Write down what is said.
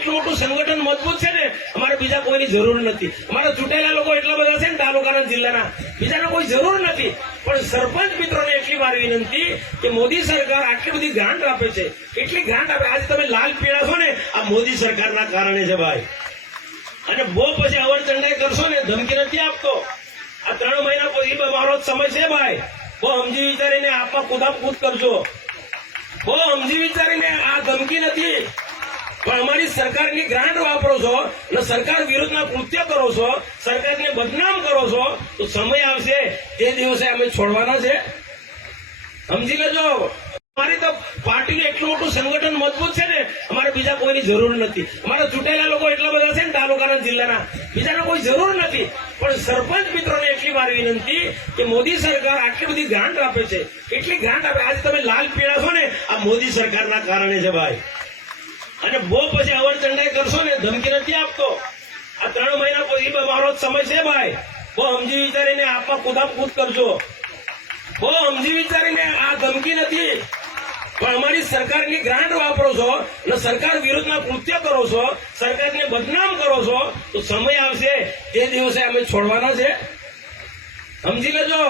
એટલું મોટું સંગઠન મજબૂત છે ને, અમારે બીજા કોઈની જરૂર નથી. અમારા ચૂંટાયેલા લોકો એટલા બધા છે ને તાલુકાના જિલ્લાના, બીજાને કોઈ જરૂર નથી. પણ સરપંચ મિત્રોને એટલી વાર વિનંતી કે મોદી સરકાર આટલી બધી ગ્રાન્ટ આપે છે, એટલી ગ્રાન્ટ આપે. આજે તમે લાલ પીળા છો ને, આ મોદી સરકારના કારણે છે ભાઈ. અને બહુ પછી અવર ચંડાઈ કરશો ને, ધમકી નથી આપતો. આ 3 મહિના પછી મારો જ સમય છે ભાઈ. બહુ સમજી વિચારીને આપવા કુદાકૂદ કરજો. બહુ સમજી વિચારીને, આ ધમકી નથી. પણ અમારી સરકારની ગ્રાન્ટ વાપરો છો અને સરકાર વિરુદ્ધના કૃત્ય કરો છો, સરકારને બદનામ કરો છો, તો સમય આવશે તે દિવસે અમે છોડવાના છે. સમજી લેજો. અમારી તો પાર્ટીનું એટલું મોટું સંગઠન મજબૂત છે ને, અમારે બીજા કોઈની જરૂર નથી. અમારા ચૂંટાયેલા લોકો એટલા બધા છે ને તાલુકાના જિલ્લાના, બીજાને કોઈ જરૂર નથી. પણ સરપંચ મિત્રોને એટલી વાર વિનંતી કે મોદી સરકાર આટલી બધી ગ્રાન્ટ આપે છે, એટલી ગ્રાન્ટ આપે. આજે તમે લાલ પીળા છો ને, આ મોદી સરકારના કારણે છે ભાઈ. અને બહુ પછી અવર ચંડાઈ કરશો ને, ધમકી નથી આપતો. આ 3 મહિના પછી મારો જ સમય છે ભાઈ. બહુ સમજી વિચારીને આપવા કુદાકૂદ કરજો. બહુ સમજી વિચારીને, આ ધમકી નથી. પણ અમારી સરકારની ગ્રાન્ટ વાપરો છો અને સરકાર વિરુદ્ધના કૃત્ય કરો છો, સરકારને બદનામ કરો છો, તો સમય આવશે તે દિવસે અમે છોડવાના છે. સમજી લેજો.